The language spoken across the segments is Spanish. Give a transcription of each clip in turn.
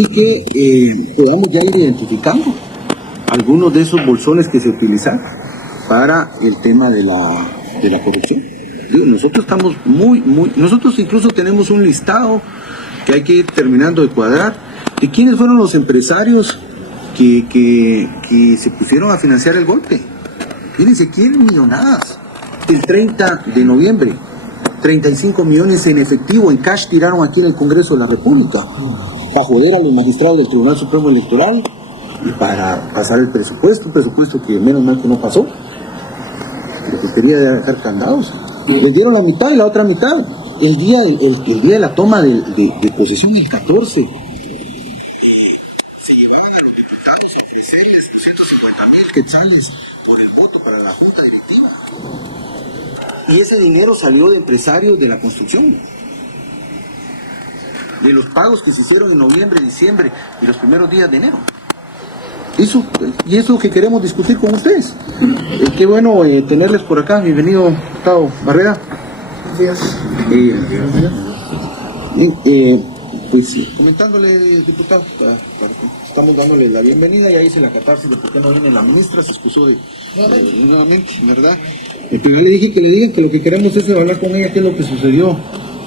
y que podamos ya ir identificando algunos de esos bolsones que se utilizan para el tema de la corrupción. Nosotros estamos nosotros incluso tenemos un listado que hay que ir terminando de cuadrar de quiénes fueron los empresarios que se pusieron a financiar el golpe. Fíjense, quieren millonadas. El 30 de noviembre, 35 millones en efectivo, en cash, tiraron aquí en el Congreso de la República para joder a los magistrados del Tribunal Supremo Electoral y para pasar el presupuesto, un presupuesto que menos mal que no pasó, porque quería dejar candados. Les dieron la mitad y la otra mitad. El día de la toma de posesión, el 14, se llevaron a los diputados a ofrecerles 250,000 quetzales por el voto para la Junta Directiva. Y ese dinero salió de empresarios de la construcción. De los pagos que se hicieron en noviembre, diciembre y los primeros días de enero. Eso, y es lo que queremos discutir con ustedes. Qué bueno tenerles por acá. Bienvenido, diputado Barrera. Buenos días. Pues comentándole, diputado, estamos dándole la bienvenida, y ahí se la catarsis de por qué no viene la ministra, se excusó nuevamente, ¿verdad? Pero ya le dije que le digan que lo que queremos es hablar con ella qué es lo que sucedió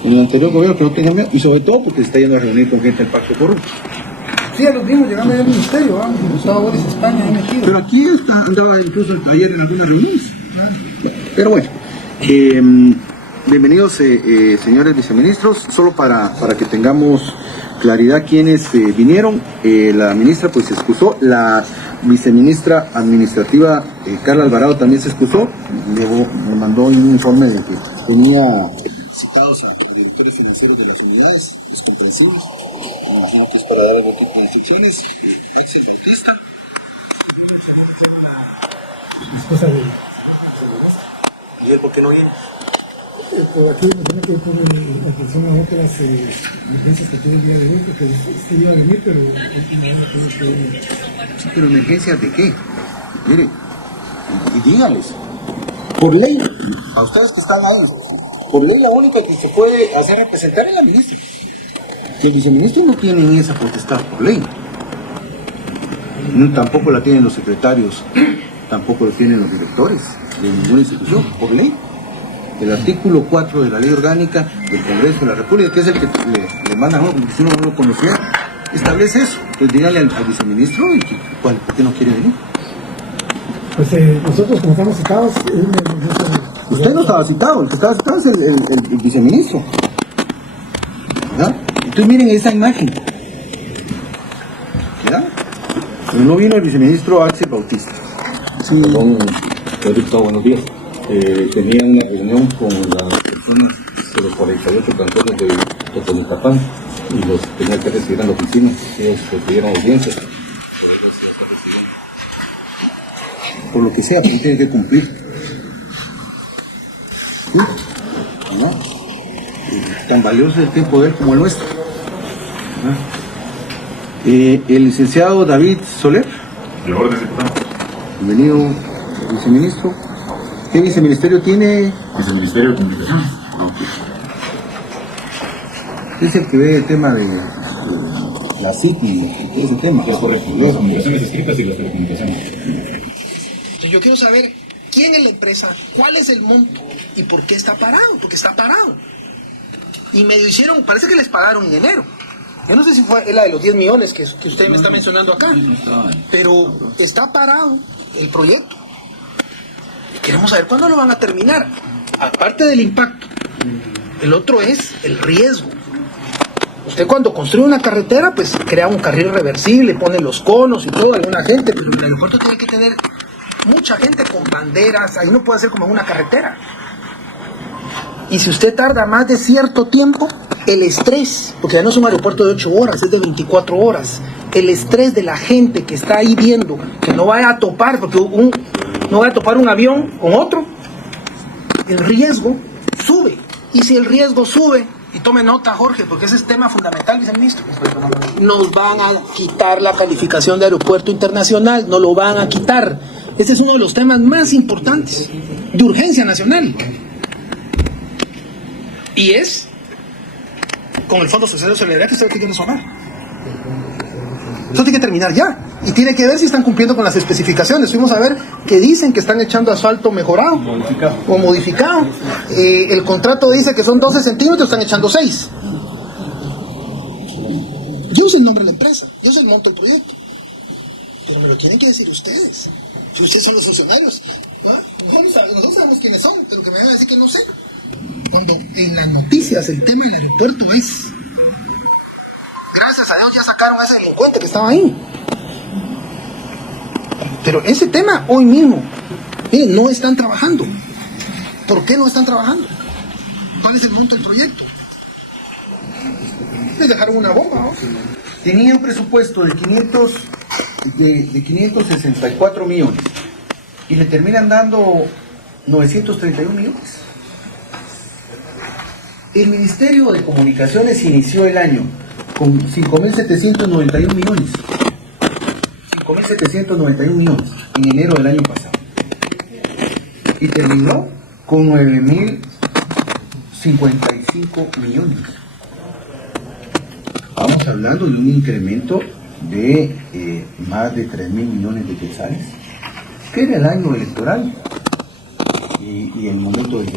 en el anterior gobierno, que no tenga miedo, y sobre todo porque se está yendo a reunir con gente del Pacto Corrupto. Sí, ya los vimos llegando al ministerio, Gustavo Boris España, ahí metido. Pero aquí andaba incluso ayer en algunas reuniones. Pero bueno, bienvenidos señores viceministros, solo para que tengamos claridad quiénes vinieron. La ministra pues se excusó, la viceministra administrativa Carla Alvarado también se excusó, me mandó un informe de que tenía citados a directores financieros de las unidades, es comprensible, me imagino que es para dar algún tipo de instrucciones. ¿Y él por qué no viene? Aquí me tiene que poner la atención a otras emergencias que tuve el día de hoy, porque este iba a venir, pero última hora tuve que venir. Sí, pero emergencias de qué? Mire, y dígales, por ley, a ustedes que están ahí, por ley la única que se puede hacer representar es la ministra. Que el viceministro no tiene esa potestad por ley. No, tampoco la tienen los secretarios, tampoco lo tienen los directores de ninguna institución, por ley. El artículo 4 de la Ley Orgánica del Congreso de la República, que es el que le manda a uno, porque si uno no lo conocía, establece eso. Pues dígale al viceministro y ¿por qué no quiere venir? Pues nosotros, como estamos citados, usted no estaba citado, el que estaba citado es el viceministro. ¿Verdad? Entonces miren esa imagen. ¿Verdad? Pero no vino el viceministro Axel Bautista. Sí. Perdón, diputado, buenos días. Tenía una reunión con las personas de los 48 cantones de Totonicapán y los tenía que recibir en la oficina. Ellos recibieron audiencias. Por lo que sea, pero tiene que cumplir. ¿Sí? ¿Verdad? Tan valioso es el tiempo de él como el nuestro. ¿Verdad? El licenciado David Soler. De orden, diputado. Bienvenido, viceministro. ¿Qué viceministerio tiene? Viceministerio de Comunicaciones. Es el que ve el tema de la CIT y ese tema. Es correcto, las comunicaciones escritas y las telecomunicaciones. Yo quiero saber quién es la empresa, cuál es el monto y por qué está parado, porque está parado. Y medio hicieron, parece que les pagaron en enero. Yo no sé si fue la de los 10 millones que usted me está mencionando acá, pero está parado el proyecto. Y queremos saber cuándo lo van a terminar. Aparte del impacto, el otro es el riesgo. Usted cuando construye una carretera, pues crea un carril reversible, pone los conos y todo, alguna gente, pero el aeropuerto tiene que tener mucha gente con banderas, ahí no puede ser como en una carretera. Y si usted tarda más de cierto tiempo, el estrés, porque ya no es un aeropuerto de 8 horas, es de 24 horas, el estrés de la gente que está ahí viendo, que no vaya a topar, porque no vaya a topar un avión con otro, el riesgo sube. Y si el riesgo sube, y tome nota, Jorge, porque ese es tema fundamental, viceministro, nos van a quitar la calificación de aeropuerto internacional, nos lo van a quitar. Este es uno de los temas más importantes, de urgencia nacional. Y es con el Fondo Social de Solidaridad que usted quiere sonar. Eso tiene que terminar ya. Y tiene que ver si están cumpliendo con las especificaciones. Fuimos a ver que dicen que están echando asfalto mejorado o modificado. El contrato dice que son 12 centímetros, están echando 6. Yo sé el nombre de la empresa, yo sé el monto del proyecto. Pero me lo tienen que decir ustedes. Si ustedes son los funcionarios. ¿Ah? Nosotros sabemos quiénes son, pero que me van a decir que no sé. Cuando en las noticias el tema del aeropuerto es... Gracias a Dios ya sacaron a ese delincuente que estaba ahí. Pero ese tema hoy mismo, miren, no están trabajando. ¿Por qué no están trabajando? ¿Cuál es el monto del proyecto? Les dejaron una bomba, ¿no? Tenía un presupuesto de 564 millones y le terminan dando 931 millones. El Ministerio de Comunicaciones inició el año con 5.791 millones. 5.791 millones en enero del año pasado. Y terminó con 9.055 millones. Estamos hablando de un incremento de más de 3.000 millones de quetzales, que era el año electoral y el momento del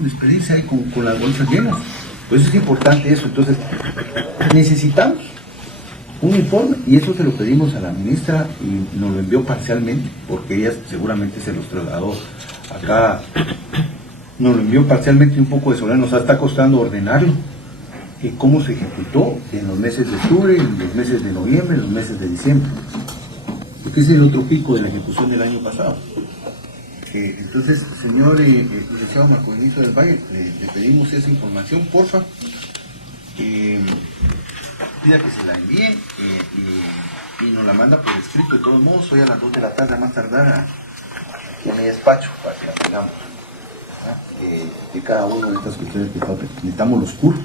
despedirse ahí con las bolsas llenas. Pues es importante eso. Entonces necesitamos un informe y eso se lo pedimos a la ministra y nos lo envió parcialmente porque ella seguramente se los trasladó acá. Nos lo envió parcialmente, un poco desordenado, nos está costando ordenarlo. Cómo se ejecutó en los meses de octubre, en los meses de noviembre, en los meses de diciembre. Porque ese es el otro pico de la ejecución del año pasado. Entonces, señor licenciado Marco Benito del Valle, le pedimos esa información, porfa. Pida que se la envíen y nos la manda por escrito. De todos modos, hoy a las 2 de la tarde a más tardar a mi despacho para que la tengamos. De cada uno de estas cuestiones que necesitamos los CUR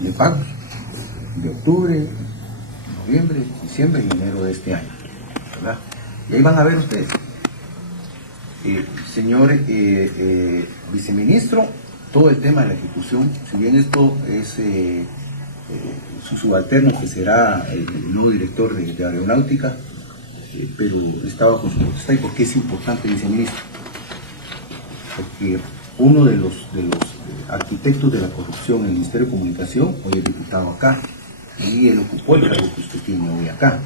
de pagos de octubre, noviembre, diciembre y enero de este año, ¿verdad? Y ahí van a ver ustedes. Señor viceministro, todo el tema de la ejecución, si bien esto es su subalterno que será el nuevo director de aeronáutica, pero está bajo su potestad. ¿Y por qué es importante, viceministro? Porque uno de los arquitectos de la corrupción en el Ministerio de Comunicación hoy es diputado acá y él ocupó el cargo que usted tiene hoy acá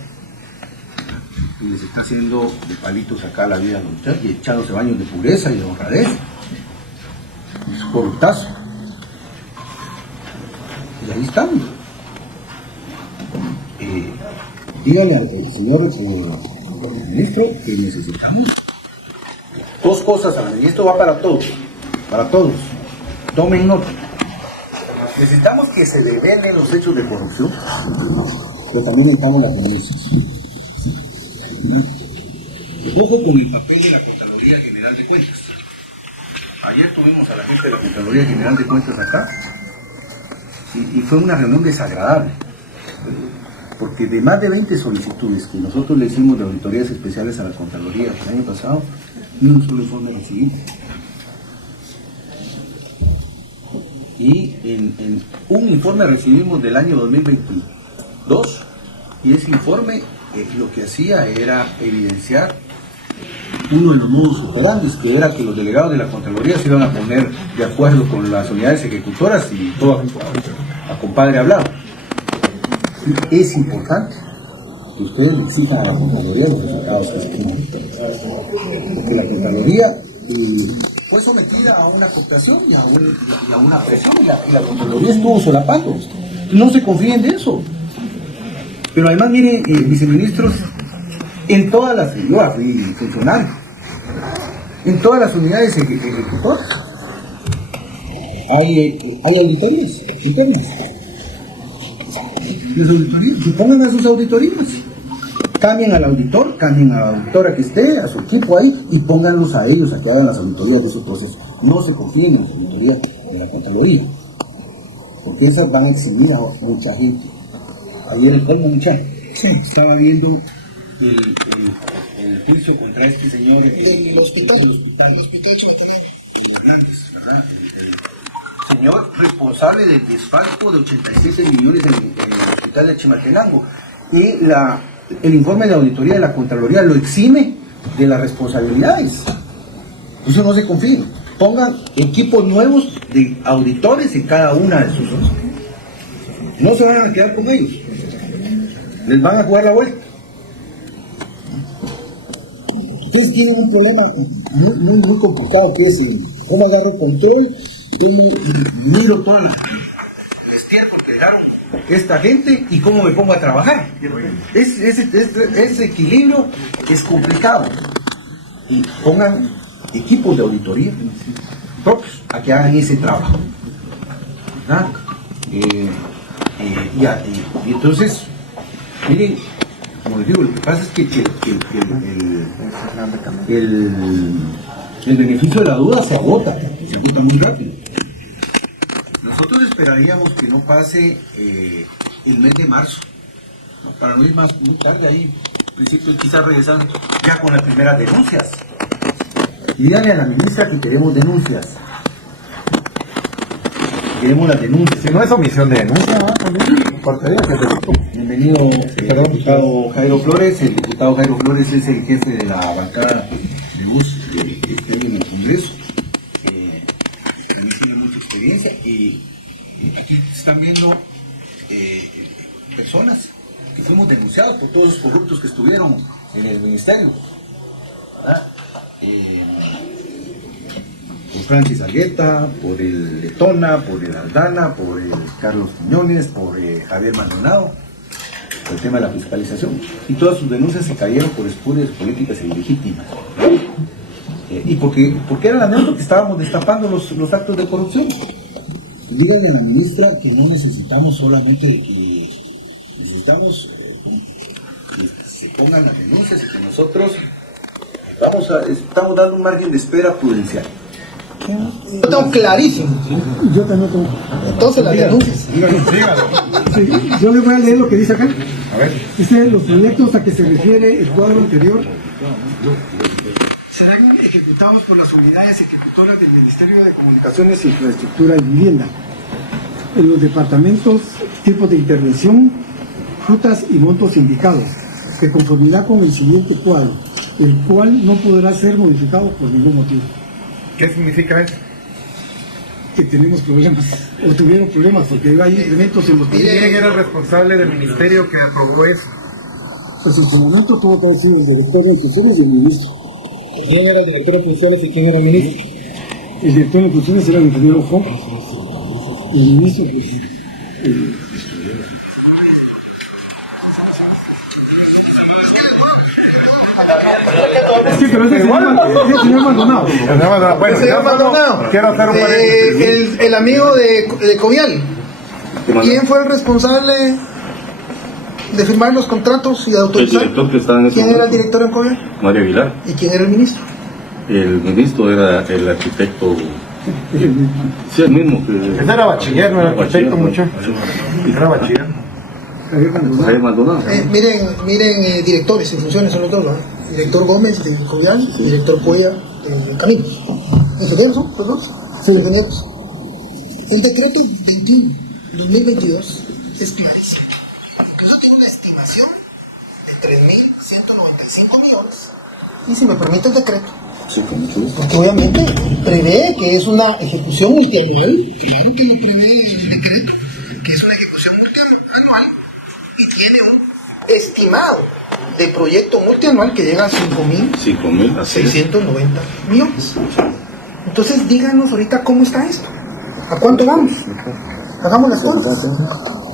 y les está haciendo de palitos acá la vida a los muchachos y echándose baños de pureza y de honradez. Es corruptazo y ahí estamos. Dígale al señor ministro que necesitamos dos cosas a la vez, y esto va para todos. Tomen nota. Necesitamos que se develen los hechos de corrupción, pero también necesitamos las denuncias. Ojo con el papel de la Contraloría General de Cuentas. Ayer tuvimos a la gente de la Contraloría General de Cuentas acá y fue una reunión desagradable, porque de más de 20 solicitudes que nosotros le hicimos de auditorías especiales a la Contraloría el año pasado, ni un solo informe recibido. Y en un informe recibimos del año 2022 y ese informe lo que hacía era evidenciar uno de los modus operandi, que era que los delegados de la Contraloría se iban a poner de acuerdo con las unidades ejecutoras y todo a compadre hablado. Y es importante que ustedes le exijan a la Contraloría los resultados que se tienen, porque la Contraloría fue sometida a una cooptación y a una presión y la Contraloría estuvo solapando. No se confíen de eso. Pero además, miren, viceministros, en todas las, yo fui funcionario, en todas las unidades ejecutoras hay auditorías internas. Que pongan a sus auditorías. Cambien al auditor, cambien a la auditora que esté, a su equipo ahí, y pónganlos a ellos a que hagan las auditorías de su proceso. No se confíen en las auditorías de la Contraloría, porque esas van a exhibir a mucha gente. Ayer el colmo, muchacho, estaba viendo el juicio contra este señor El hospital Chometené. Hernández, ¿verdad? El señor responsable del desfalco de 87 millones en el hospital hospital de Chimaltenango. Y el informe de auditoría de la Contraloría lo exime de las responsabilidades. Eso no se confíe. Pongan equipos nuevos de auditores en cada una de sus zonas. No se van a quedar con ellos. Les van a jugar la vuelta. Ustedes tienen un problema muy complicado, que es cómo agarro control, cómo miro toda el estiércol que dejaron esta gente y cómo me pongo a trabajar. Ese equilibrio es complicado. Y pongan equipos de auditoría propios a que hagan ese trabajo. ¿Verdad? Y entonces, miren, como les digo, lo que pasa es que el beneficio de la duda se agota muy rápido. Nosotros esperaríamos que no pase el mes de marzo, ¿no? Para no ir muy tarde ahí, al principio quizás regresar ya con las primeras denuncias. Y díganle a la ministra que queremos denuncias. Queremos las denuncias. Si no es omisión de denuncia, Bienvenido, diputado Jairo Flores. El diputado Jairo Flores es el jefe de la bancada de bus que está en el Congreso. También tiene mucha experiencia. Y aquí están viendo personas que fuimos denunciados por todos los corruptos que estuvieron en el ministerio. ¿Verdad? Por Francis Argueta, por el Letona, por el Aldana, por el Carlos Quiñones, por Javier Maldonado, por el tema de la fiscalización. Y todas sus denuncias se cayeron por espurias políticas e ilegítimas. Y porque era la nota que estábamos destapando los actos de corrupción. Díganle a la ministra que no necesitamos solamente de que necesitamos que se pongan las denuncias y que nosotros estamos dando un margen de espera prudencial. Yo tengo clarísimo. Yo también tengo. Entonces las denuncias. Sí, yo les voy a leer lo que dice acá. A ver. Dice, los proyectos a que se refiere el cuadro anterior serán ejecutados por las unidades ejecutoras del Ministerio de Comunicaciones, Infraestructura y Vivienda, en los departamentos, tipos de intervención, rutas y montos indicados, de conformidad con el siguiente cuadro, el cual no podrá ser modificado por ningún motivo. ¿Qué significa eso? Que tenemos problemas, o tuvieron problemas, porque hay elementos en los que... ¿Quién era el responsable del ministerio que aprobó eso? Pues en su momento tuvo que haber sido el director de funciones y el ministro. ¿Quién era el director de funciones y quién era el ministro? El director de funciones era el ingeniero Fon, y el ministro, pues... Sí, pero ese señor Maldonado. Bueno, Señor Maldonado, quiero hacer un paréntesis. el amigo de Covial, ¿quién fue el responsable de firmar los contratos y de autorizar? El director que estaba en ese ¿Quién era el momento, director en Covial? María Aguilar. ¿Y quién era el ministro? El ministro era el arquitecto. Sí, el mismo. Ese era bachiller, no era arquitecto, mucho. Era bachiller. Javier Maldonado. Miren, directores en funciones son los dos, ¿no? Director Gómez de Covial y director Cuella de Caminos. ¿Ingenieros son los dos? Sí, ingenieros. El decreto 21-2022 es clarísimo. Eso tiene una estimación de 3.195 millones. Y si me permite el decreto, Sí, con mucho gusto. porque obviamente prevé que es una ejecución multianual, claro que lo prevé el decreto, que es una ejecución multianual y tiene un estimado de proyecto multianual que llega a 5.690 millones. Entonces díganos ahorita cómo está esto, ¿a cuánto vamos? Hagamos las cuentas.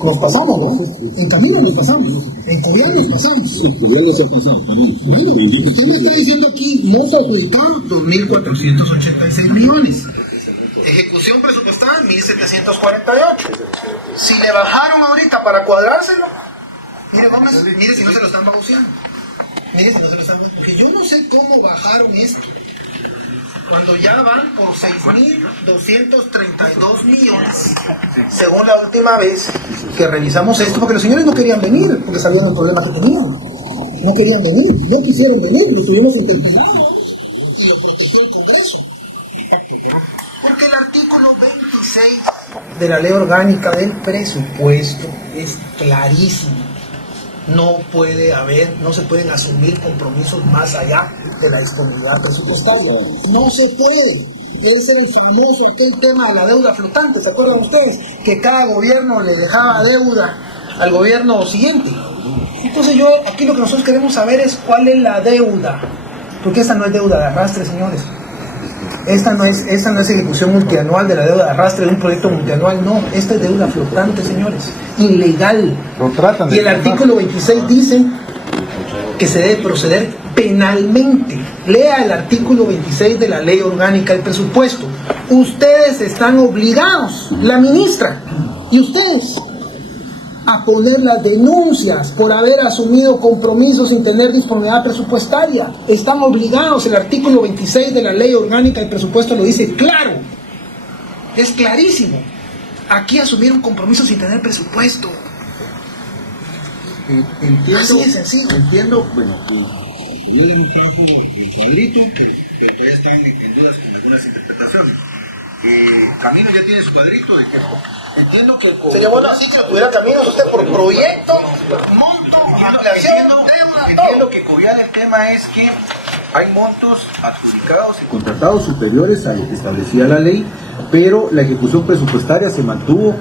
Nos pasamos, ¿no? En camino nos pasamos, en Covial nos pasamos. Ya se ha pasado, perdón. Bueno, usted me está diciendo aquí, monto adjudicado, 2.486 millones. Ejecución presupuestada, 1.748. Si le bajaron ahorita para cuadrárselo, mire Gómez, mire si no se lo están baboseando. Mire si no se lo están baboseando. Porque yo no sé cómo bajaron esto. Cuando ya van por 6.232 millones, según la última vez que revisamos esto, porque los señores no querían venir, porque sabían el problema que tenían. No querían venir, no quisieron venir, lo tuvimos interpelado y lo protegió el Congreso. Porque el artículo 26 de la ley orgánica del presupuesto es clarísimo. No se pueden asumir compromisos más allá de la disponibilidad presupuestaria. No se puede. Ese era el famoso, aquel tema de la deuda flotante, ¿se acuerdan ustedes? Que cada gobierno le dejaba deuda al gobierno siguiente. Entonces aquí lo que nosotros queremos saber es cuál es la deuda. Porque esta no es deuda de arrastre, señores. Esta no es ejecución multianual de la deuda de arrastre de un proyecto multianual, no. Esta es deuda flotante, señores. Ilegal. Y el artículo 26 dice que se debe proceder penalmente. Lea el artículo 26 de la Ley Orgánica del Presupuesto. Ustedes están obligados, la ministra y ustedes, a poner las denuncias por haber asumido compromisos sin tener disponibilidad presupuestaria. Están obligados, el artículo 26 de la Ley Orgánica del Presupuesto lo dice claro. Es clarísimo. Aquí asumieron compromisos sin tener presupuesto. Así de sencillo. Entiendo, bueno, que yo nos trajo el cuadrito, que todavía están en dudas con algunas interpretaciones. Camino ya tiene su cuadrito de que entiendo que sería bueno así que lo tuviera Camino usted por proyecto, monto, ampliación, deuda, entiendo que Covial el tema es que hay montos adjudicados y contratados superiores a lo que establecía la ley, pero la ejecución presupuestaria se mantuvo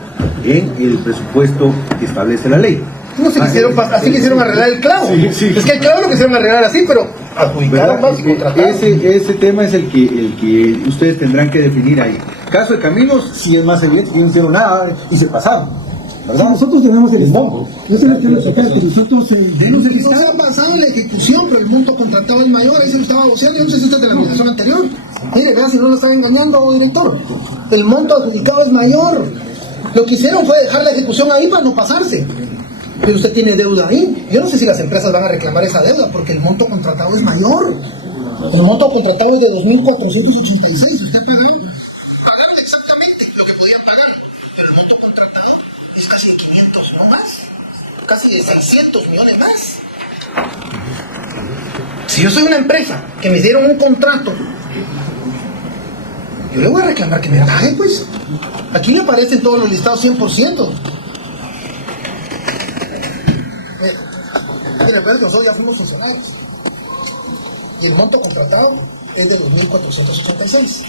en el presupuesto que establece la ley. No se quisieron, así quisieron arreglar el clavo. Sí. Es que el clavo lo quisieron arreglar así, pero adjudicaron más y contrataron. Ese tema es el que ustedes tendrán que definir ahí. Caso de Caminos, sí es más evidente que no hicieron nada y se pasaron, ¿verdad? Sí, nosotros tenemos el monto. Yo se lo quiero sacar, que nosotros No se ha pasado en la ejecución, pero el monto contratado es mayor. Ahí se lo estaba voceando. Yo no sé si usted es de la administración anterior. Mire, vea si no lo están engañando, director. El monto adjudicado es mayor. Lo que hicieron fue dejar la ejecución ahí para no pasarse. Pero usted tiene deuda ahí. Yo no sé si las empresas van a reclamar esa deuda porque el monto contratado es mayor. El monto contratado es de 2.486. Usted pagaron exactamente lo que podían pagar. Pero el monto contratado es casi de 500 o más. Casi de 600 millones más. Si yo soy una empresa que me dieron un contrato, yo le voy a reclamar que me pague, pues. Aquí le aparecen todos los listados 100%. Mira, recuerda que nosotros ya fuimos funcionarios. Y el monto contratado es de 2.486.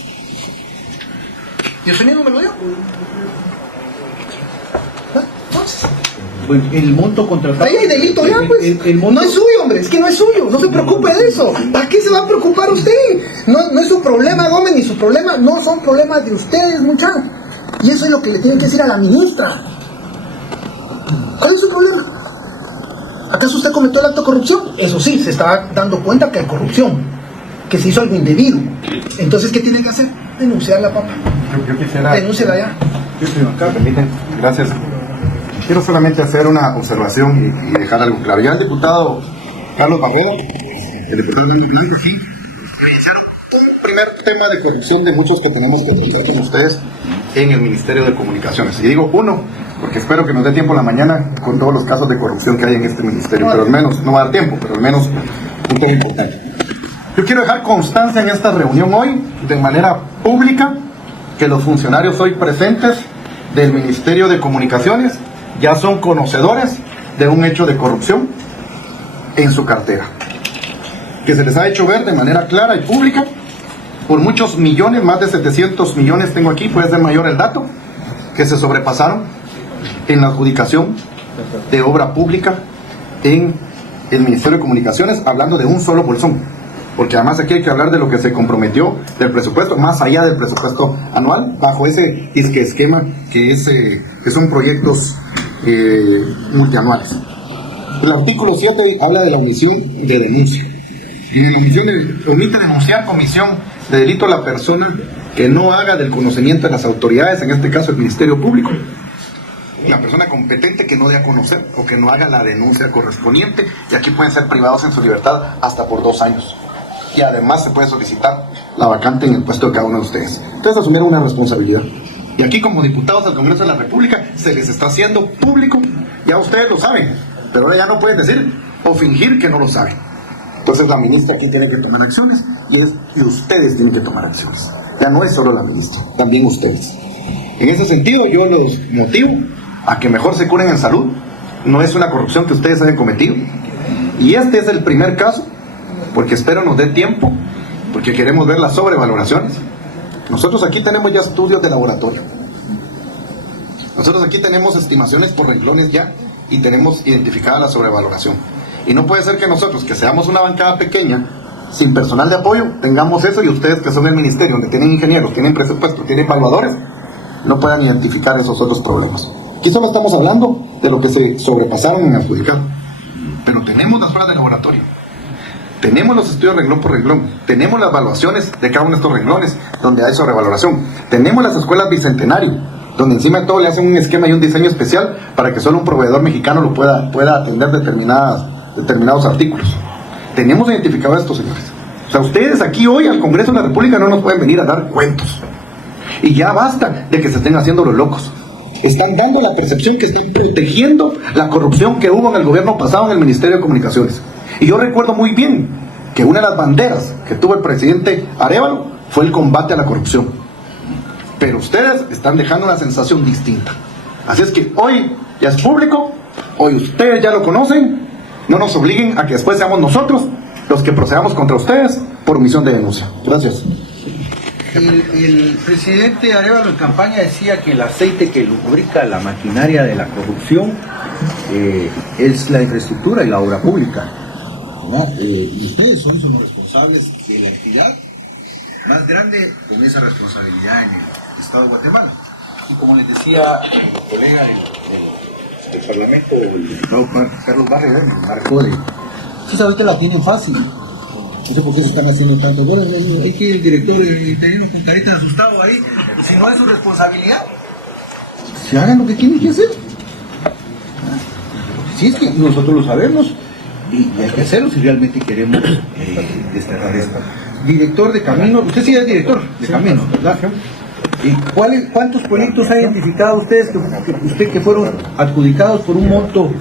¿Y usted mismo me lo dio? Entonces, Bueno, el monto contratado. ahí hay delito ya, pues. El monto, No es suyo, hombre, es que no es suyo. No se preocupe de eso. ¿Para qué se va a preocupar usted? No es su problema, Gómez, ni su problema. No son problemas de ustedes, muchachos. Y eso es lo que le tienen que decir a la ministra. ¿Cuál es su problema? ¿Acaso usted cometió el acto de corrupción? Eso sí, se está dando cuenta que hay corrupción, que se hizo algo indebido. Entonces, ¿qué tiene que hacer? Denunciarla, papá. Yo quisiera... Denúnciela ya. Si me permiten, gracias. Quiero solamente hacer una observación y dejar algo claro. Ya el diputado Carlos Barredo, el diputado Daniel Blanco, sí, iniciaron un primer tema de corrupción de muchos que tenemos que tratar con ustedes en el Ministerio de Comunicaciones. Y digo uno, porque espero que nos dé tiempo en la mañana con todos los casos de corrupción que hay en este ministerio, pero al menos, no va a dar tiempo, pero al menos un tema importante. Yo quiero dejar constancia en esta reunión hoy, de manera pública, que los funcionarios hoy presentes del Ministerio de Comunicaciones ya son conocedores de un hecho de corrupción en su cartera, que se les ha hecho ver de manera clara y pública por muchos millones, más de 700 millones tengo aquí, puede ser mayor el dato, que se sobrepasaron en la adjudicación de obra pública en el Ministerio de Comunicaciones, hablando de un solo bolsón, porque además aquí hay que hablar de lo que se comprometió del presupuesto, más allá del presupuesto anual, bajo ese esquema que son proyectos multianuales. El artículo 7 habla de la omisión de denuncia, y en la omisión omite denunciar comisión de delito a la persona que no haga del conocimiento de las autoridades, en este caso el Ministerio Público, la persona competente que no dé a conocer o que no haga la denuncia correspondiente, y aquí pueden ser privados en su libertad hasta por 2 años. Y además se puede solicitar la vacante en el puesto de cada uno de ustedes. Entonces asumieron una responsabilidad. Y aquí como diputados del Congreso de la República se les está haciendo público, ya ustedes lo saben, pero ahora ya no pueden decir o fingir que no lo saben. Entonces la ministra aquí tiene que tomar acciones y ustedes tienen que tomar acciones. Ya no es solo la ministra, también ustedes. En ese sentido, yo los motivo a que mejor se curen en salud. No es una corrupción que ustedes hayan cometido. Y este es el primer caso, porque espero nos dé tiempo, porque queremos ver las sobrevaloraciones. Nosotros aquí tenemos ya estudios de laboratorio. Nosotros aquí tenemos estimaciones por renglones ya y tenemos identificada la sobrevaloración. Y no puede ser que nosotros, que seamos una bancada pequeña, sin personal de apoyo, tengamos eso y ustedes que son el ministerio, donde tienen ingenieros, tienen presupuesto, tienen evaluadores, no puedan identificar esos otros problemas. Aquí solo estamos hablando de lo que se sobrepasaron en adjudicar. Pero tenemos las pruebas de laboratorio. Tenemos los estudios renglón por renglón. Tenemos las evaluaciones de cada uno de estos renglones, donde hay sobrevaloración. Tenemos las escuelas Bicentenario, donde encima de todo le hacen un esquema y un diseño especial para que solo un proveedor mexicano lo pueda atender determinados artículos. Tenemos identificado esto, señores. O sea, ustedes aquí hoy al Congreso de la República no nos pueden venir a dar cuentos. Y ya basta de que se estén haciendo los locos. Están dando la percepción que están protegiendo la corrupción que hubo en el gobierno pasado en el Ministerio de Comunicaciones. Y yo recuerdo muy bien que una de las banderas que tuvo el presidente Arévalo fue el combate a la corrupción. Pero ustedes están dejando una sensación distinta. Así es que hoy ya es público, hoy ustedes ya lo conocen, no nos obliguen a que después seamos nosotros los que procedamos contra ustedes por omisión de denuncia. Gracias. El presidente Arévalo en campaña decía que el aceite que lubrica la maquinaria de la corrupción es la infraestructura y la obra pública, ¿no? Y ustedes hoy son los responsables de la entidad más grande con esa responsabilidad en el Estado de Guatemala. Y como les decía el colega del Parlamento, el diputado Carlos Barrio, me marcó de... Ustedes ahorita la tienen fácil. No sé por qué se están haciendo tanto bolas. Hay que ir el director interino con carita asustado ahí. Pues si no es su responsabilidad, se hagan lo que tienen que hacer. Si es que nosotros lo sabemos y hay que hacerlo si realmente queremos desterrar esto. Director de camino, usted sí es director de camino, ¿verdad? ¿Y cuántos proyectos ha identificado ustedes que fueron adjudicados por un monto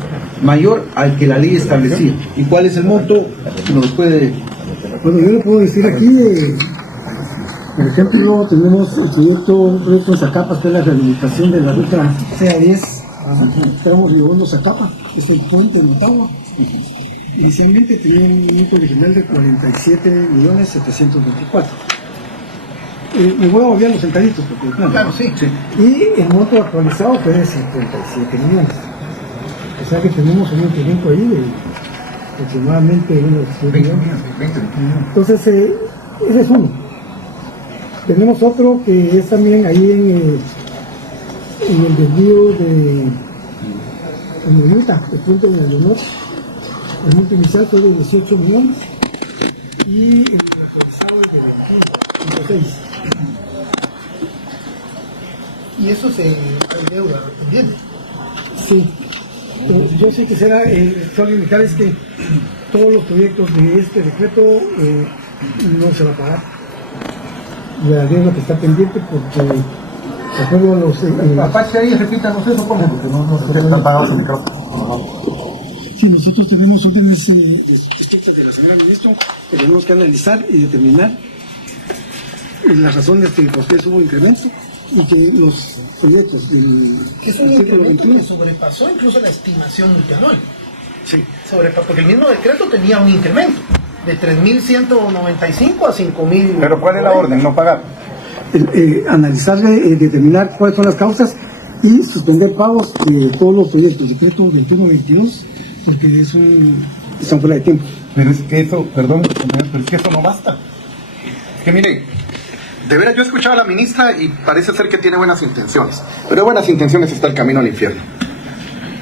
mayor al que la ley establecía? ¿Y cuál es el monto? ¿Nos puede...? Bueno, yo le puedo decir aquí, por ejemplo, tenemos un proyecto en Zacapa, que es la rehabilitación de la ruta CA10. Estamos llevando Zacapa, es el puente de Motagua. Inicialmente tenía un monto original de 47.724.000. Me voy a volver a los centavos porque Claro, sí. y el monto actualizado fue de 57 millones. O sea que tenemos un incremento ahí de aproximadamente unos 20 millones. Entonces, ese es uno. Tenemos otro que es también ahí en el desvío de Moyuta, el puente de Leonor. El monto inicial fue de 18 millones y el actualizado es de 26. Y eso se deuda también. Sí. Yo sí quisiera solo indicar es que todos los proyectos de este decreto no se va a pagar. La deuda que está pendiente porque de acuerdo a los... Apache ahí, repítanos eso, ¿cómo? Porque no Están pagados el micrófono. Sí, nosotros tenemos órdenes estrictas de la señora ministra que tenemos que analizar y determinar las razones que por qué hubo incremento y que los proyectos del Es un artículo incremento 21 que sobrepasó incluso la estimación multianual. sí. Sobrepasó, porque el mismo decreto tenía un incremento de 3.195 a 5.000. Pero ¿cuál es la orden? No pagar. Analizar, determinar cuáles son las causas y suspender pagos de todos los proyectos, decreto 21-22, porque están fuera de tiempo. Pero es que eso, perdón, pero es que eso no basta. Es que mire, de veras yo he escuchado a la ministra y parece ser que tiene buenas intenciones, pero de buenas intenciones está el camino al infierno.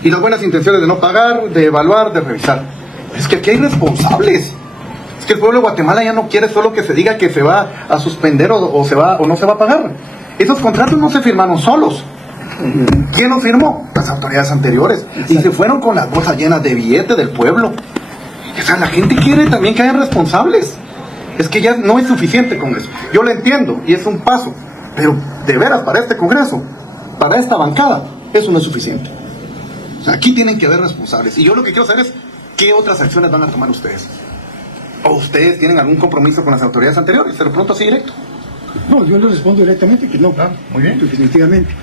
Y las buenas intenciones de no pagar, de evaluar, de revisar. Es que aquí hay responsables. Es que el pueblo de Guatemala ya no quiere solo que se diga que se va a suspender o se va o no se va a pagar. Esos contratos no se firmaron solos. ¿Quién los firmó? Las autoridades anteriores. Y se fueron con las bolsas llenas de billetes del pueblo. O sea, la gente quiere también que haya responsables. Es que ya no es suficiente con eso. Yo lo entiendo y es un paso. Pero de veras, para este Congreso, para esta bancada, eso no es suficiente. O sea, aquí tienen que haber responsables. Y yo lo que quiero saber es qué otras acciones van a tomar ustedes. ¿O ustedes tienen algún compromiso con las autoridades anteriores? Se lo pregunto así directo. No, yo le respondo directamente que no. Claro, muy bien. Definitivamente.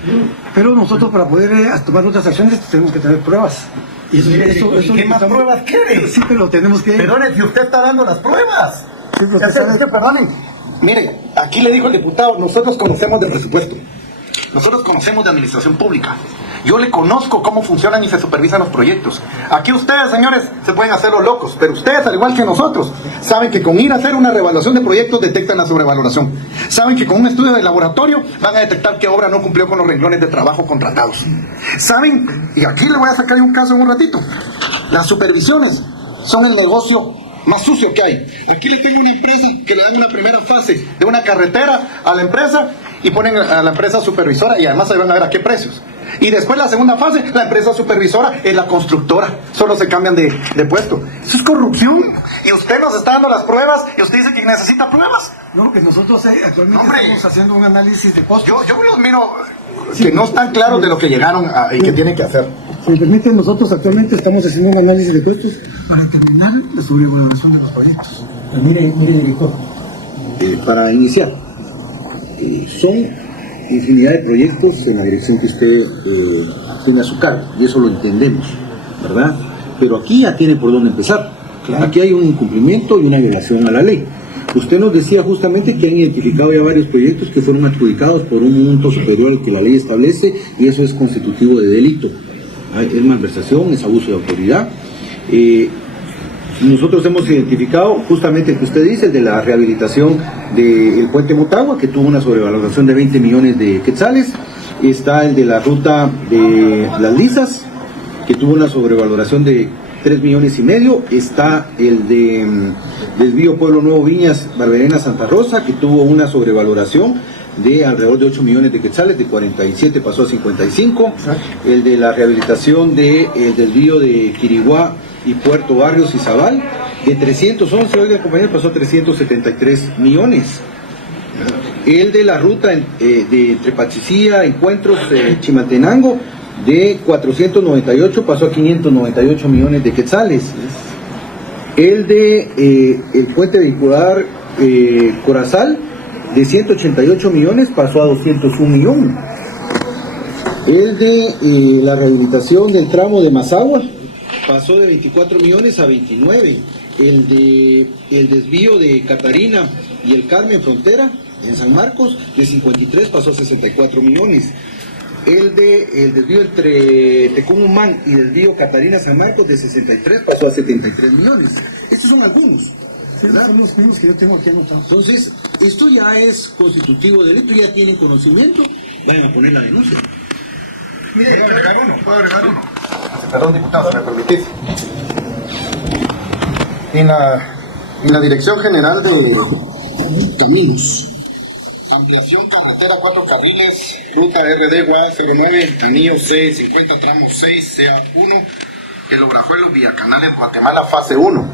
Pero nosotros para poder tomar otras acciones tenemos que tener pruebas. Y ¿Qué más pruebas quiere? Sí, pero tenemos que... Perdone, si usted está dando las pruebas. Sí, pero usted sabe- Perdonen. Mire, aquí le dijo el diputado, nosotros conocemos de presupuesto. Nosotros conocemos de administración pública. Yo le conozco cómo funcionan y se supervisan los proyectos. Aquí ustedes, señores, se pueden hacer los locos, pero ustedes, al igual que nosotros, saben que con ir a hacer una revaluación de proyectos detectan la sobrevaloración. Saben que con un estudio de laboratorio van a detectar qué obra no cumplió con los renglones de trabajo contratados. Saben, y aquí le voy a sacar un caso en un ratito, las supervisiones son el negocio más sucio que hay. Aquí le tengo una empresa que le dan una primera fase de una carretera a la empresa y ponen a la empresa supervisora y además ahí van a ver a qué precios. Y después la segunda fase, la empresa supervisora es la constructora. Solo se cambian de puesto. Eso es corrupción. Y usted nos está dando las pruebas y usted dice que necesita pruebas. No, que nosotros actualmente Hombre. estamos haciendo un análisis de costos. Yo los miro que no están claros de lo que llegaron y que tienen que hacer. Si me permiten, nosotros actualmente estamos haciendo un análisis de costos para determinar la sobrevaloración de los proyectos. Mire, director, para iniciar, son infinidad de proyectos en la dirección que usted tiene a su cargo, y eso lo entendemos, ¿verdad? Pero aquí ya tiene por dónde empezar. Claro. Aquí hay un incumplimiento y una violación a la ley. Usted nos decía justamente que han identificado ya varios proyectos que fueron adjudicados por un monto superior al que la ley establece, y eso es constitutivo de delito. Es malversación, es abuso de autoridad. Nosotros hemos identificado justamente el que usted dice, el de la rehabilitación del puente Motagua, que tuvo una sobrevaloración de 20 millones de quetzales. Está el de la ruta de Las Lisas, que tuvo una sobrevaloración de 3 millones y medio. Está el de desvío Pueblo Nuevo Viñas, Barberena, Santa Rosa, que tuvo una sobrevaloración de alrededor de 8 millones de quetzales, de 47 pasó a 55. El de la rehabilitación del desvío de Quiriguá y Puerto Barrios y Zabal, de 311, oiga compañero, pasó a 373 millones. El de la ruta de entre Pachicía, Encuentros, Chimaltenango, de 498 pasó a 598 millones de quetzales. El de el puente vehicular Corazal, de 188 millones pasó a 201 millones. El de la rehabilitación del tramo de Mazagua pasó de 24 millones a 29. El desvío de Catarina y el Carmen Frontera en San Marcos, de 53 pasó a 64 millones. El desvío entre Tecumumán y desvío Catarina San Marcos, de 63 pasó a 73 millones. Estos son algunos, ¿verdad? Son los mismos que yo tengo aquí anotados. Entonces, esto ya es constitutivo de delito, ya tienen conocimiento, vayan a poner la denuncia. Mire, ¿puedo agregar uno? Perdón, diputado, si me permitís. En la Dirección General de Caminos, ampliación carretera 4 carriles, ruta RD Guada 09, anillo C50, tramo 6, CA1, El Obrajuelo, Villacanal en Guatemala, fase 1.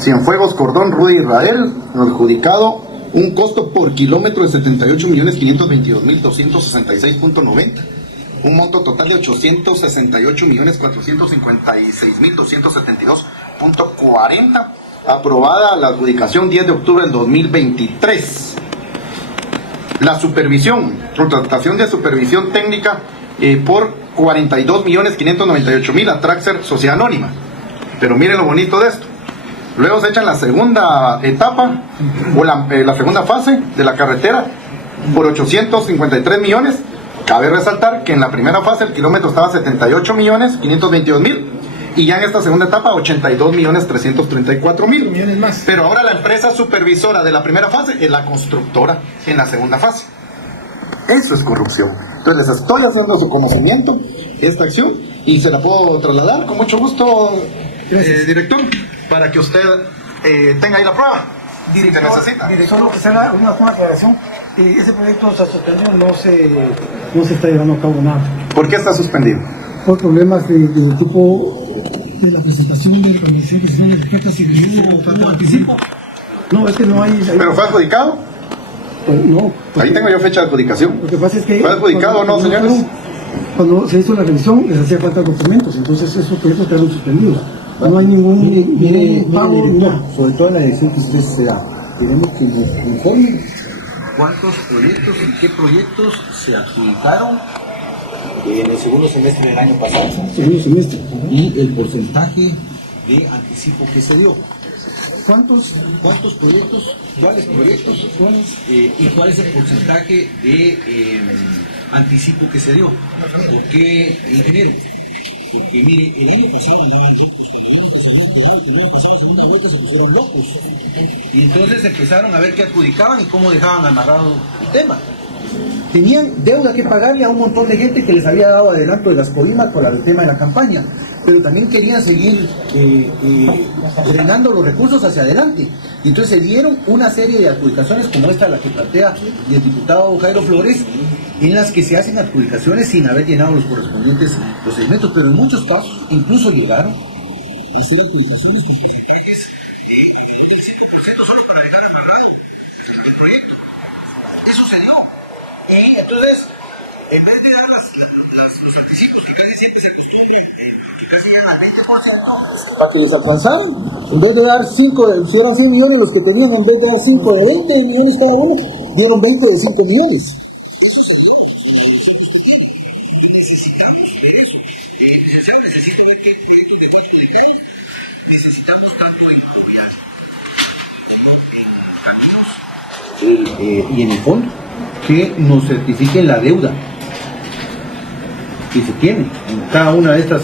Cienfuegos, Cordón, Rudy Israel, adjudicado un costo por kilómetro de 78.522.266.90. Un monto total de 868.456.272.40, aprobada la adjudicación 10 de octubre del 2023. La supervisión, contratación de supervisión técnica por 42.598.000 a Traxxer Sociedad Anónima. Pero miren lo bonito de esto. Luego se echa la segunda etapa o la segunda fase de la carretera por 853 millones. Cabe resaltar que en la primera fase el kilómetro estaba 78.522.000 y ya en esta segunda etapa 82.334.000 millones más. Pero ahora la empresa supervisora de la primera fase es la constructora en la segunda fase. Eso es corrupción. Entonces les estoy haciendo su conocimiento esta acción y se la puedo trasladar con mucho gusto, director, para que usted tenga ahí la prueba. Director, que necesita. Solo que se haga una aclaración. Ese proyecto está suspendido, no se está llevando a cabo nada. ¿Por qué está suspendido? Por problemas de tipo de la presentación de organización que se llama de cartas y hubo anticipo. No, es que no hay. ¿Pero fue adjudicado? Pues, no. Ahí tengo yo fecha de adjudicación. Lo que pasa es que. ¿Fue adjudicado o no, señores? Cuando se hizo la revisión, les hacía falta documentos, entonces esos proyectos quedaron suspendidos. No hay ningún pago, director, nada. sobre todo en la dirección que usted se da, queremos que nos informe cuántos proyectos y qué proyectos se adjudicaron En el segundo semestre del año pasado. Segundo semestre. y el porcentaje de anticipo que se dio. ¿Cuántos proyectos, cuáles proyectos y cuál es el porcentaje de anticipo que se dio? ¿Por qué, ingeniero? Porque mire, el año pasado se pusieron locos y entonces empezaron a ver qué adjudicaban y cómo dejaban amarrado el tema. Tenían deuda que pagarle a un montón de gente que les había dado adelanto de las Codimas por el tema de la campaña, pero también querían seguir drenando los recursos hacia adelante. Y entonces se dieron una serie de adjudicaciones como esta, la que plantea el diputado Jairo Flores, en las que se hacen adjudicaciones sin haber llenado los correspondientes procedimientos, pero en muchos casos incluso llegaron a hacer adjudicaciones con porcentajes del 5% solo para dejar amarrado el proyecto. Eso se dio. Y entonces, en vez de dar los anticipos que casi siempre se acostumbran, que casi llegan al 20%, para que les alcanzaran, en vez de dar 5, si eran 100 millones los que tenían, en vez de dar 5 de 20 millones cada uno, dieron 20 de 5 millones. Eso se dio. Necesitamos de eso. Licenciado, necesito ver qué proyectos de cuánto le creo. Necesitamos tanto en Colombia, y en el fondo, que nos certifiquen la deuda que se tiene en cada una de estas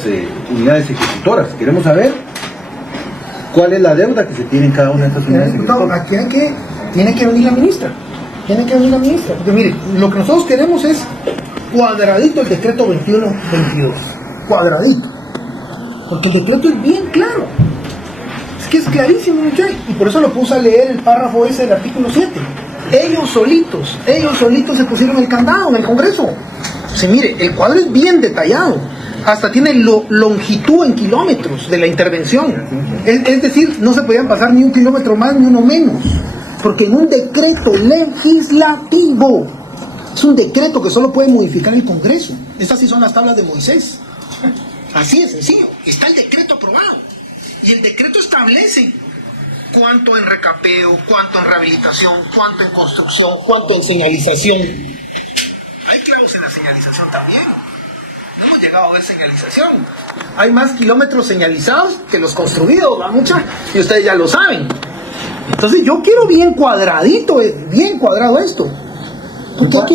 unidades ejecutoras. Queremos saber cuál es la deuda que se tiene en cada una de estas unidades ejecutoras. Aquí tiene que venir la ministra. Tiene que venir la ministra. Porque mire, lo que nosotros queremos es cuadradito el decreto 21-22. Cuadradito. Porque el decreto es bien claro. Es que es clarísimo, muchachos. Y por eso lo puse a leer el párrafo ese del artículo 7. Ellos solitos se pusieron el candado en el Congreso. Sí, mire, el cuadro es bien detallado. Hasta tiene longitud en kilómetros de la intervención. Es decir, no se podían pasar ni un kilómetro más ni uno menos. Porque en un decreto legislativo, es un decreto que solo puede modificar el Congreso. Estas sí son las tablas de Moisés. Así de sencillo. Está el decreto aprobado. Y el decreto establece cuánto en recapeo, cuánto en rehabilitación, cuánto en construcción, cuánto en señalización. Hay clavos en la señalización también. No hemos llegado a ver señalización. Hay más kilómetros señalizados que los construidos, ¿va, mucha? Y ustedes ya lo saben. Entonces yo quiero bien cuadradito, bien cuadrado esto. Porque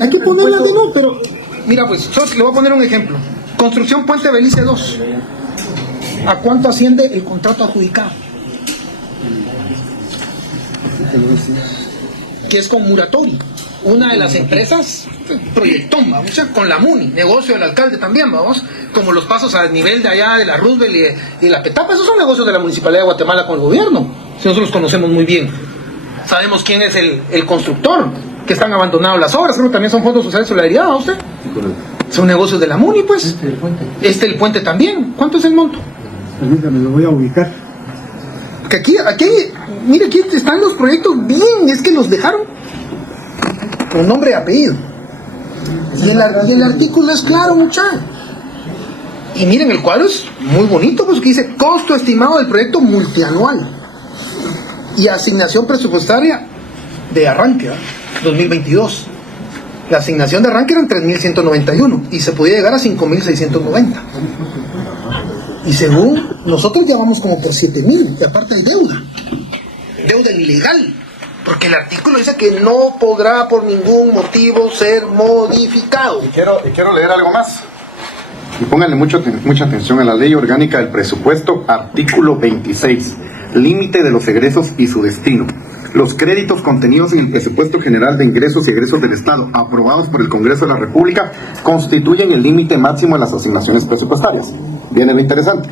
hay que ponerla de no, pero... Mira, pues, yo le voy a poner un ejemplo. Construcción Puente Belice 2. ¿A cuánto asciende el contrato adjudicado? Que es con Muratori, una de las empresas, proyectón, vamos, con la MUNI, negocio del alcalde también, vamos, como los pasos a nivel de allá de la Roosevelt y de la Petapa, esos son negocios de la Municipalidad de Guatemala con el gobierno, si nosotros los conocemos muy bien. Sabemos quién es el constructor, que están abandonadas las obras, creo que también son fondos sociales de solidaridad, ¿no usted? Son negocios de la MUNI, pues. El puente también. ¿Cuánto es el monto? Permítame, lo voy a ubicar. Que aquí, mire, aquí están los proyectos bien, es que los dejaron con nombre y apellido. Y el artículo es claro, muchachos. Y miren, el cuadro es muy bonito, pues que dice costo estimado del proyecto multianual y asignación presupuestaria de arranque, 2022. La asignación de arranque eran 3.191 y se podía llegar a 5.690. Y según nosotros ya vamos como por 7.000, y aparte hay deuda ilegal, porque el artículo dice que no podrá por ningún motivo ser modificado. Y quiero leer algo más. Y pónganle mucha atención a la Ley Orgánica del Presupuesto, artículo 26, límite de los egresos y su destino. Los créditos contenidos en el Presupuesto General de Ingresos y Egresos del Estado, aprobados por el Congreso de la República, constituyen el límite máximo de las asignaciones presupuestarias. Viene lo interesante.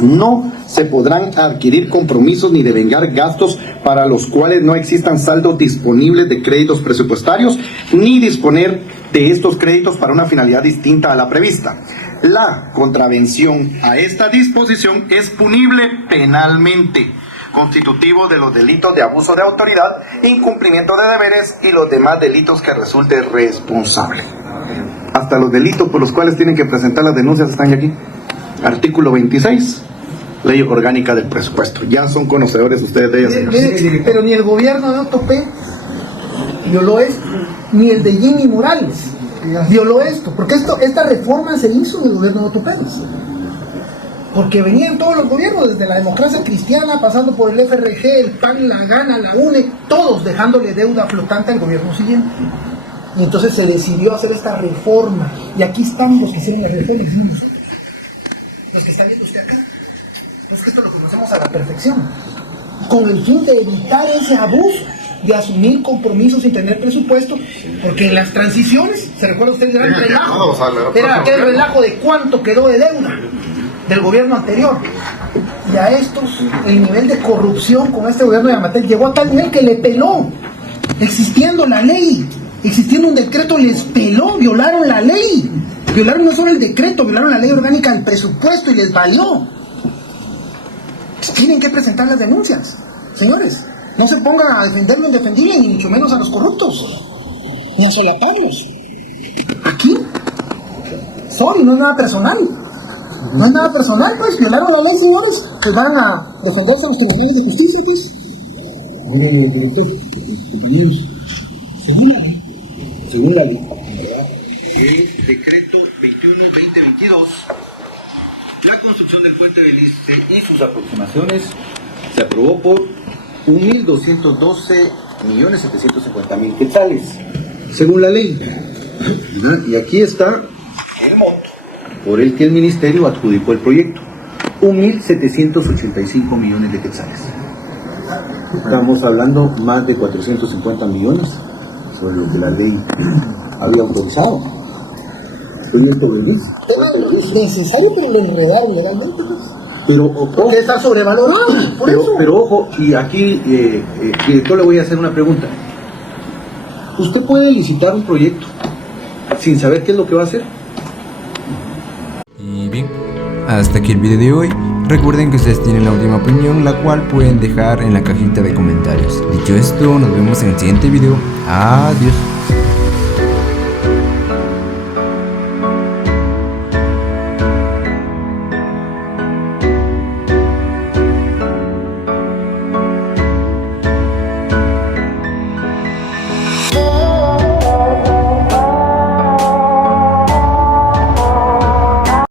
No se podrán adquirir compromisos ni devengar gastos para los cuales no existan saldos disponibles de créditos presupuestarios, ni disponer de estos créditos para una finalidad distinta a la prevista. La contravención a esta disposición es punible penalmente, constitutivo de los delitos de abuso de autoridad, incumplimiento de deberes y los demás delitos que resulte responsable. Hasta los delitos por los cuales tienen que presentar las denuncias están aquí. Artículo 26, Ley Orgánica del Presupuesto. Ya son conocedores ustedes de ellas, señores. Pero ni el gobierno de Otto P. violó esto, ni el de Jimmy Morales violó esto, porque esta reforma se hizo en el gobierno de Otto Pérez, porque venían todos los gobiernos, desde la democracia cristiana, pasando por el FRG, el PAN, la GANA, la UNE, todos dejándole deuda flotante al gobierno siguiente. Y entonces se decidió hacer esta reforma, y aquí están los que hicieron la reforma, y nosotros, los que está viendo usted acá. Es que esto lo conocemos a la perfección, con el fin de evitar ese abuso de asumir compromisos sin tener presupuesto, porque en las transiciones, ¿se recuerda usted? Era el relajo, era aquel relajo de cuánto quedó de deuda del gobierno anterior, y a estos, el nivel de corrupción con este gobierno de Yammatel llegó a tal nivel que le peló, existiendo la ley, existiendo un decreto, les peló, violaron la ley, violaron no solo el decreto, violaron la ley orgánica del presupuesto y les valió. Tienen que presentar las denuncias, señores. No se pongan a defender lo indefendible, ni mucho menos a los corruptos, ni a solaparlos. Aquí, sorry, no es nada personal. No es nada personal, pues, violaron la ley, señores. Pues van a defenderse a los tribunales de justicia, pues. Según la ley, ¿verdad? El decreto 21-2022, la construcción del puente Belice y sus aproximaciones se aprobó por 1.212.750.000 quetzales, según la ley. ¿Verdad? Y aquí está el monto por el que el ministerio adjudicó el proyecto, 1.785 millones de quetzales. Estamos hablando más de 450 millones sobre lo que la ley había autorizado. Proyecto Belice. Era necesario, pero lo enredaron legalmente, pues. Pero ojo, Porque está sobrevalorado, por eso. pero ojo, y aquí, director, le voy a hacer una pregunta. ¿Usted puede licitar un proyecto sin saber qué es lo que va a hacer? Y bien, hasta aquí el video de hoy. Recuerden que ustedes tienen la última opinión, la cual pueden dejar en la cajita de comentarios. Dicho esto, nos vemos en el siguiente video. Adiós.